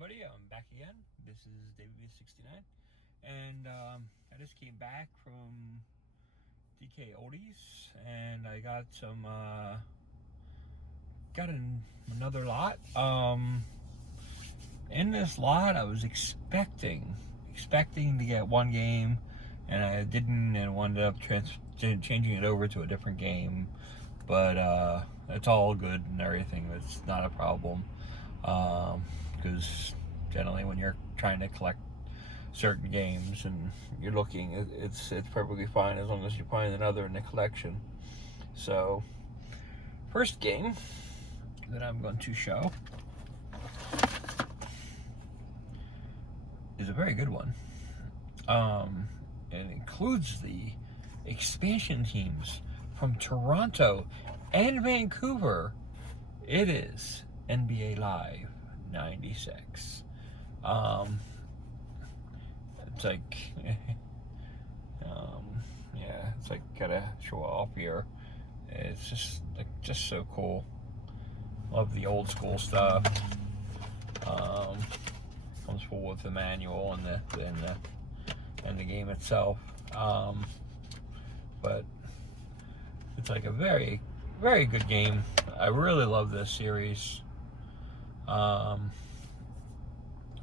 everybody, I'm back again. This is David69, and I just came back from DK Oldies, and I got some, another lot. In this lot, I was expecting to get one game, and I didn't, and wound up changing it over to a different game, but it's all good and everything. It's not a problem. Because generally when you're trying to collect certain games and you're looking, it's perfectly fine as long as you find another in the collection. So, first game that I'm going to show is a very good one. It includes the expansion teams from Toronto and Vancouver. It is NBA Live 96. It's like, yeah, it's like gotta show off here. It's just so cool. Love the old school stuff. Comes full with the manual and the game itself. But it's like a very, very good game. I really love this series.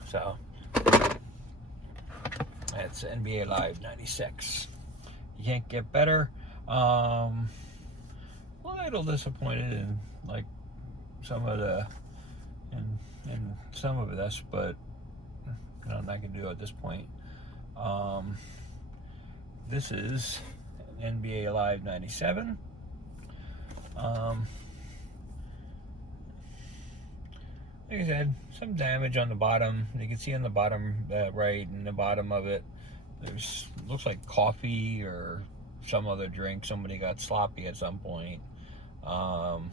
So it's NBA Live 96. You can't get better. A little disappointed in like some of this, but I'm not gonna do it at this point. This is NBA Live 97. Like I said, some damage on the bottom. You can see on the bottom, right in the bottom of it, looks like coffee or some other drink. Somebody got sloppy at some point. One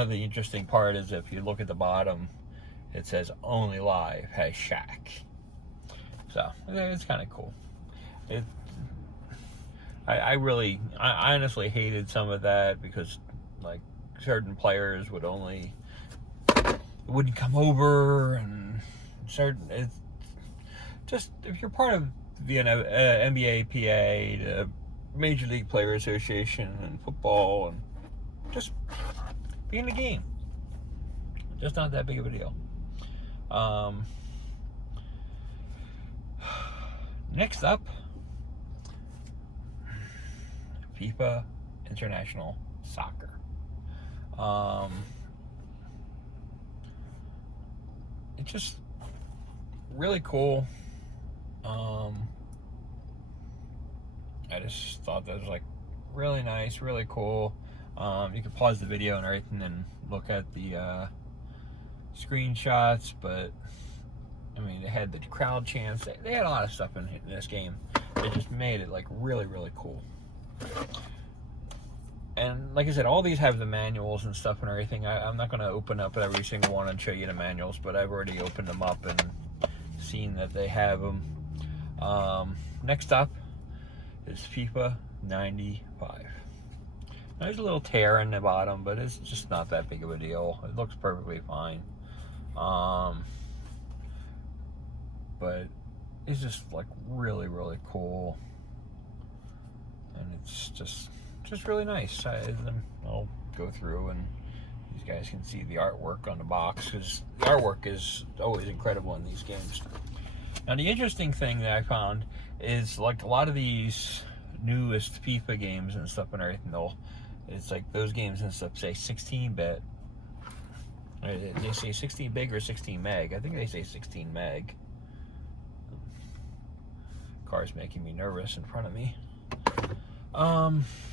of the interesting part is if you look at the bottom, it says only live has Shaq. So it's kind of cool. I honestly hated some of that because like certain players wouldn't come over, and it's just, if you're part of the NBA PA, the Major League Player Association and football, and just be in the game, just not that big of a deal. Next up, FIFA International Soccer. It's just really cool. I just thought that was like really nice, really cool. You can pause the video and everything and look at the screenshots, but I mean, they had the crowd chants. They had a lot of stuff in this game. They just made it like really, really cool. And like I said, all these have the manuals and stuff and everything. I'm not going to open up every single one and show you the manuals, but I've already opened them up and seen that they have them. Next up is FIFA 95. There's a little tear in the bottom, but it's just not that big of a deal. It looks perfectly fine. But it's just like really, really cool. And it's just really nice. I'll go through and these guys can see the artwork on the box, because the artwork is always incredible in these games. Now, the interesting thing that I found is like a lot of these newest FIFA games and stuff and everything, it's like those games and stuff say 16-bit. They say 16 big or 16 meg. I think they say 16 meg. Car's making me nervous in front of me.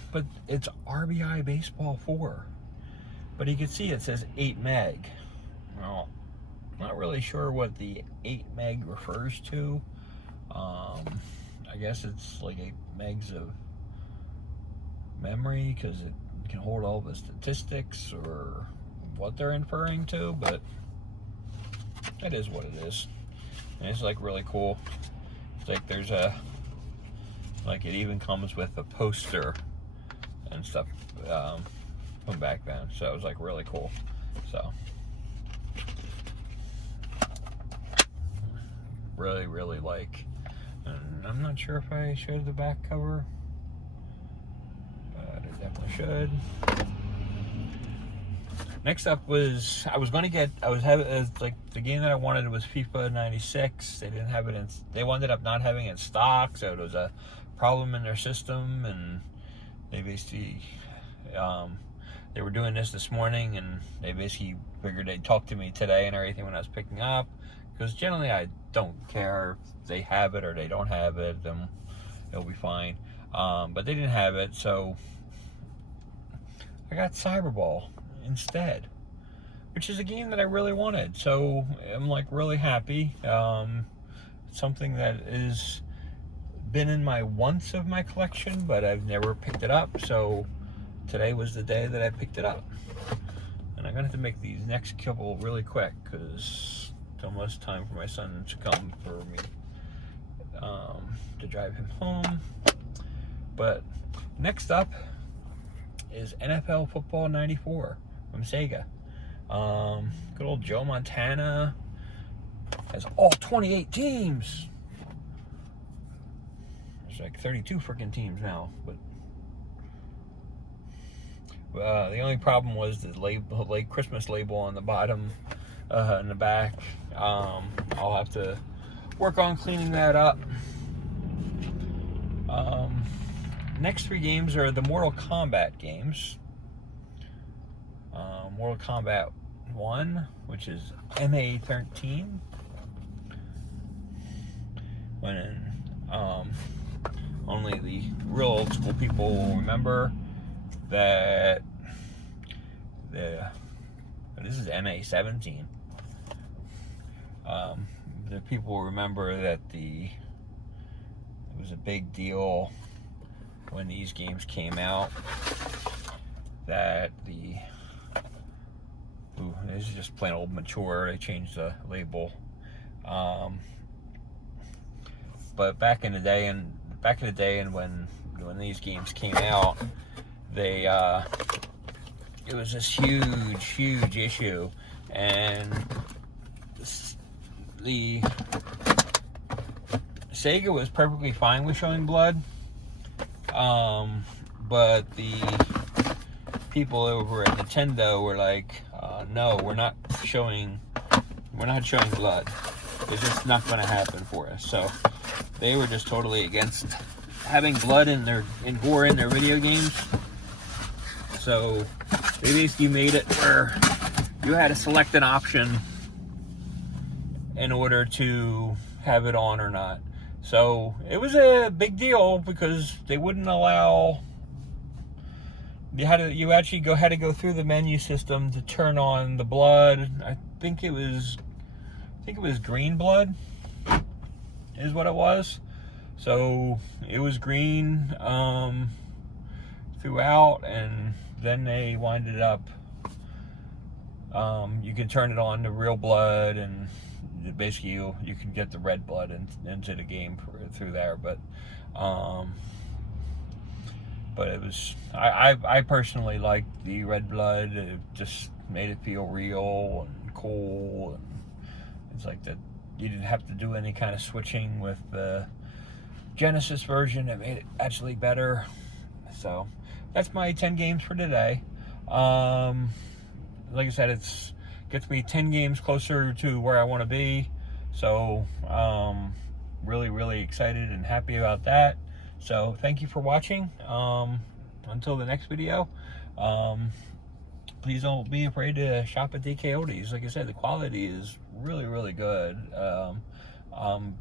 But it's RBI Baseball 4. But you can see it says 8 meg. Well, not really sure what the 8 meg refers to. I guess it's like 8 megs of memory because it can hold all the statistics, or what they're inferring to, but that is what it is. And it's like really cool. It's like there's like it even comes with a poster and stuff from back then, so it was like really cool. So really, really like. And I'm not sure if I showed the back cover, but I definitely should. Next up was, like, the game that I wanted was FIFA 96. They didn't have it in, they ended up not having it in stock, so it was a problem in their system, and they basically, they were doing this morning, and they basically figured they'd talk to me today and everything when I was picking up, because generally I don't care if they have it or they don't have it, then it'll be fine. But they didn't have it, so I got Cyberball instead, which is a game that I really wanted, so I'm like really happy. Something that is been in my once of my collection, but I've never picked it up, so today was the day that I picked it up. And I'm gonna have to make these next couple really quick, because it's almost time for my son to come for me to drive him home. But next up is NFL Football 94 from Sega. Good old Joe Montana has all 28 teams. There's like 32 freaking teams now, but the only problem was the label, like Christmas label on the bottom, in the back. I'll have to work on cleaning that up. Next three games are the Mortal Kombat games. Mortal Kombat 1, which is MA13. When only the real old school people will remember that this is MA17. The people remember that it was a big deal when these games came out, that this is just plain old mature. They changed the label. But back in the day, and when these games came out, it was this huge issue, and the Sega was perfectly fine with showing blood, but the people over at Nintendo were like, no, we're not showing blood. It's just not going to happen for us. So they were just totally against having blood and gore in their video games. So they basically made it where you had to select an option in order to have it on or not. So it was a big deal, because they wouldn't allow. You had to go through the menu system to turn on the blood. I think it was green blood is what it was. So it was green throughout, and then they winded up. You can turn it on to real blood, and basically you can get the red blood into the game through there. But it was, I personally liked the red blood. It just made it feel real and cool, and it's like that you didn't have to do any kind of switching with the Genesis version. It made it actually better. So that's my 10 games for today. Like I said, it gets me 10 games closer to where I want to be. So really excited and happy about that. So thank you for watching. Until the next video, please don't be afraid to shop at DK Oldies. Like I said, the quality is really good. I'm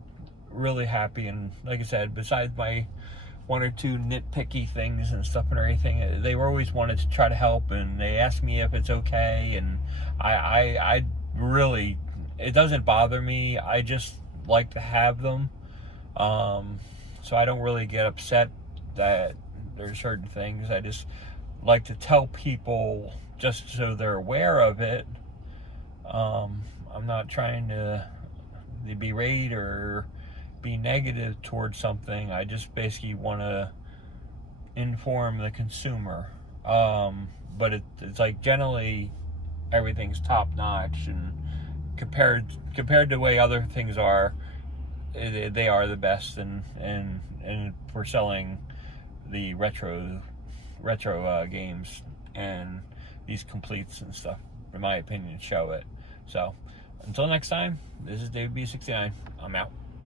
really happy, and like I said, besides my one or two nitpicky things and stuff and everything, they were always wanted to try to help, and they asked me if it's okay, and I really, it doesn't bother me. I just like to have them. So I don't really get upset that there's certain things. I just like to tell people just so they're aware of it. I'm not trying to berate or be negative towards something. I just basically want to inform the consumer. But it's like generally everything's top notch, and compared to the way other things are, they are the best, and for selling the retro games, and these completes and stuff, in my opinion, show it. So until next time, this is Dave B69. I'm out.